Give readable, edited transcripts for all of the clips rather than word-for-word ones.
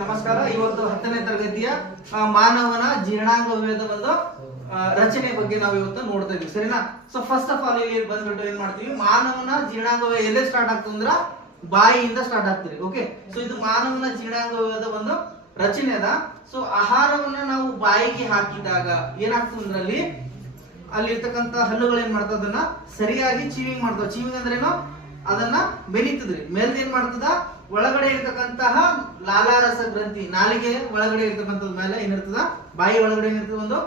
ನಮಸ್ಕಾರ. ಇವತ್ತು 10ನೇ ತರಗತಿಯ ಮಾನವನ ಜೀರ್ಣಾಂಗವ್ಯೂಹದ ಒಂದು ರಚನೆ ಬಗ್ಗೆ ನಾವು ಇವತ್ತು ನೋಡ್ತಾ ಇದೀವಿ, ಸರಿನಾ? ಸೊ ಫಸ್ಟ್ ಆಫ್ ಆಲ್ ಇಲ್ಲಿ ಬಂದ್ಬಿಟ್ಟು ಏನ್ ಮಾಡ್ತೀವಿ, ಮಾನವನ ಜೀರ್ಣಾಂಗವ್ಯೂಹ ಎಲ್ಲಿ ಸ್ಟಾರ್ಟ್ ಆಗ್ತದೆ ಅಂದ್ರ ಬಾಯಿಯಿಂದ ಸ್ಟಾರ್ಟ್ ಆಗ್ತದೆ. ಓಕೆ, ಸೊ ಇದು ಮಾನವನ ಜೀರ್ಣಾಂಗವ್ಯೂಹದ ಒಂದು ರಚನೆ ಅದ. ಸೊ ಆಹಾರವನ್ನ ನಾವು ಬಾಯಿಗೆ ಹಾಕಿದಾಗ ಏನಾಗ್ತದೆ ಅಲ್ಲಿ ಇರ್ತಕ್ಕಂತ ಹಲ್ಲುಗಳು ಏನ್ ಮಾಡ್ತಾವ, ಅದನ್ನ ಸರಿಯಾಗಿ ಚೀವಿಂಗ್ ಮಾಡ್ತಾವ. ಚೀವಿಂಗ್ ಅಂದ್ರೇನು, ಅದನ್ನ ಬೆಳೀತದ್ರಿ. ಮೇಲ್ದ ಏನ್ ಮಾಡ್ತದ, ಒಳಗಡೆ ಇರ್ತಕ್ಕಂತಹ ಲಾಲಾರಸ ಗ್ರಂಥಿ, ನಾಲಿಗೆ ಒಳಗಡೆ ಇರ್ತಕ್ಕಂಥದ್ ಮೇಲೆ ಏನಿರ್ತದ, ಬಾಯಿ ಒಳಗಡೆ ಏನಿರ್ತದ, ಒಂದು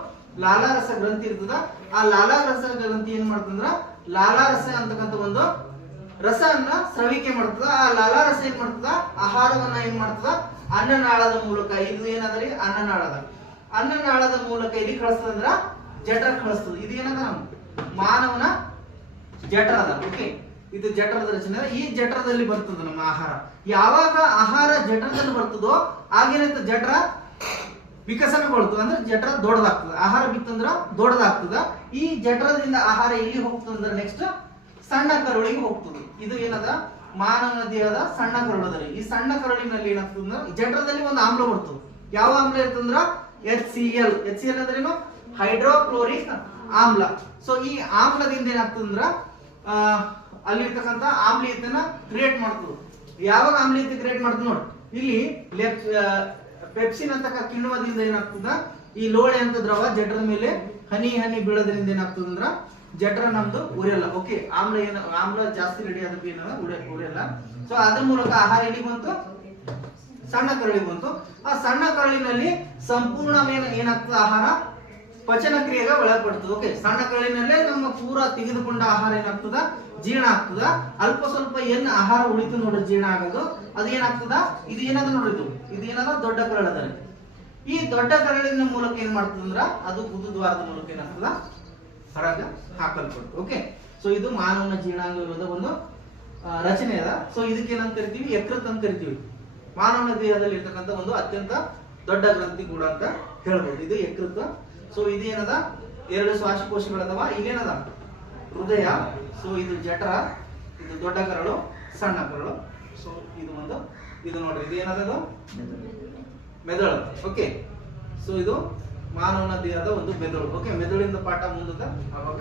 ಲಾಲಾರಸ ಗ್ರಂಥಿ ಇರ್ತದ. ಆ ಲಾಲಾರಸ ಗ್ರಂಥಿ ಏನ್ ಮಾಡ್ತಂದ್ರ ಲಾಲಾರಸ ಅಂತಕ್ಕಂಥ ಒಂದು ರಸವನ್ನ ಸ್ರವಿಕೆ ಮಾಡ್ತದ. ಆ ಲಾಲಾರಸ ಏನ್ ಮಾಡ್ತದ, ಆಹಾರವನ್ನ ಏನ್ ಮಾಡ್ತದ, ಅನ್ನನಾಳದ ಮೂಲಕ, ಇದು ಏನದ್ರಿ ಅನ್ನನಾಳದ, ಅನ್ನನಾಳದ ಮೂಲಕ ಇಲ್ಲಿ ಕಳಿಸ್ತದ ಅಂದ್ರ ಜಠರ ಕಳಿಸ್ತದ. ಇದು ಏನದ ಮಾನವನ ಜಠರ ಅದ. ಓಕೆ, ಇದು ಜಠರದ ರಚನೆ. ಈ ಜಠರದಲ್ಲಿ ಬರ್ತದ ನಮ್ಮ ಆಹಾರ. ಯಾವಾಗ ಆಹಾರ ಜಠರದಲ್ಲಿ ಬರ್ತದೋ ಆಗೇನಂತ ಜಠರ ವಿಕಸನಗೊಳ್ತದ, ಅಂದ್ರೆ ಜಠರ ದೊಡ್ಡದಾಗ್ತದ. ಆಹಾರ ಬಿತ್ತಂದ್ರ ದೊಡ್ಡದಾಗ್ತದ. ಈ ಜಠರದಿಂದ ಆಹಾರ ಎಲ್ಲಿ ಹೋಗ್ತದಂದ್ರೆ ನೆಕ್ಸ್ಟ್ ಸಣ್ಣ ಕರುಳಿಗೆ ಹೋಗ್ತದೆ. ಇದು ಏನದ, ಮಾನವನ ದೇಹದ ಸಣ್ಣ ಕರುಳದಲ್ಲಿ. ಈ ಸಣ್ಣ ಕರುಳಿನಲ್ಲಿ ಏನಾಗ್ತದ, ಜಠರದಲ್ಲಿ ಒಂದು ಆಮ್ಲ ಬರ್ತದೆ. ಯಾವ ಆಮ್ಲ ಇರ್ತಂದ್ರ HCl. HCl ಅಂದ್ರೇನು, ಹೈಡ್ರೋಕ್ಲೋರಿಕ್ ಆಮ್ಲ. ಸೊ ಈ ಆಮ್ಲದಿಂದ ಏನಾಗ್ತದಂದ್ರ ಅಲ್ಲಿರ್ತಕ್ಕಂಥ ಆಮ್ಲೀಯತೆನ ಕ್ರಿಯೇಟ್ ಮಾಡ್ತದೆ. ಯಾವಾಗ ಆಮ್ಲೀಯತೆ ಕ್ರಿಯೇಟ್ ಮಾಡ್ತದೆ ನೋಡಿ, ಇಲ್ಲಿ ಪೆಪ್ಸಿನ್ ಅಂತ ಕಿಣ್ವದಿಂದ ಏನಾಗ್ತದ, ಈ ಲೋಳೆ ಅಂತ ದ್ರವ ಜಠರದ ಮೇಲೆ ಹನಿ ಹನಿ ಬೀಳೋದ್ರಿಂದ ಏನಾಗ್ತದ ಅಂದ್ರ ಜಠರ ನಮ್ದು ಉರಿಯಲ್ಲ. ಓಕೆ, ಆಮ್ಲ ಜಾಸ್ತಿ ರೆಡಿ ಆದಕ್ಕೆ ಏನದ ಉರಿಯಲ್ಲ. ಸೊ ಅದ್ರ ಮೂಲಕ ಆಹಾರ ಎಲ್ಲಿಗೆ ಬಂತು, ಸಣ್ಣ ಕರಳಿಗೆ ಬಂತು. ಆ ಸಣ್ಣ ಕರಳಿನಲ್ಲಿ ಸಂಪೂರ್ಣ ಏನಾಗ್ತದ, ಆಹಾರ ಪಚನ ಕ್ರಿಯೆಗೆ ಒಳಪಡ್ತದೆ. ಓಕೆ, ಸಣ್ಣ ಕರಳಿನಲ್ಲೇ ನಮ್ಮ ಪೂರ ತೆಗೆದುಕೊಂಡ ಆಹಾರ ಏನಾಗ್ತದ, ಜೀರ್ಣ ಆಗ್ತದ. ಅಲ್ಪ ಸ್ವಲ್ಪ ಏನ್ ಆಹಾರ ಉಳಿತು ನೋಡ್ರಿ ಜೀರ್ಣ ಆಗೋದು, ಅದು ಏನಾಗ್ತದ, ಇದು ಏನದ ನೋಡ್ರಿ, ಇದು ಏನದ ದೊಡ್ಡ ಕರಳದಲ್ಲಿ. ಈ ದೊಡ್ಡ ಕರಳಿನ ಮೂಲಕ ಏನ್ ಮಾಡ್ತದಂದ್ರ ಅದು ಗುದದ್ವಾರದ ಮೂಲಕ ಏನಾಗ್ತದ, ಹೊರಗ ಹಾಕಲ್ಪಡ್ತದೆ. ಓಕೆ, ಸೊ ಇದು ಮಾನವನ ಜೀರ್ಣಾಂಗವ್ಯೂಹದ ಒಂದು ರಚನೆ ಅದ. ಸೊ ಇದಕ್ಕೆ ಏನಂತ ಕರಿತೀವಿ, ಯಕೃತ್ ಅಂತ ಕರಿತೀವಿ. ಮಾನವನ ದೇಹದಲ್ಲಿ ಇರ್ತಕ್ಕಂಥ ಒಂದು ಅತ್ಯಂತ ದೊಡ್ಡ ಗ್ರಂಥಿ ಕೂಡ ಅಂತ ಹೇಳ್ಬೋದು. ಇದು ಯಕೃತ್. ಸೊ ಇದು ಏನದ, 2 ಶ್ವಾಸಕೋಶಗಳದವ. ಇಲ್ಲೇನದ ಹೃದಯ. ಸೊ ಇದು ಜಠರ, ಇದು ದೊಡ್ಡ ಕರಳು, ಸಣ್ಣ ಕರಳು. ಸೊ ಇದು ಒಂದು, ಇದು ನೋಡ್ರಿ, ಇದು ಏನದ, ಮೆದುಳು. ಓಕೆ, ಸೊ ಇದು ಮಾನವನ ದೇಹದ ಒಂದು ಮೆದುಳು. ಓಕೆ, ಮೆದುಳಿಂದ ಪಾಠ ಮುಂದದ ಅವಾಗ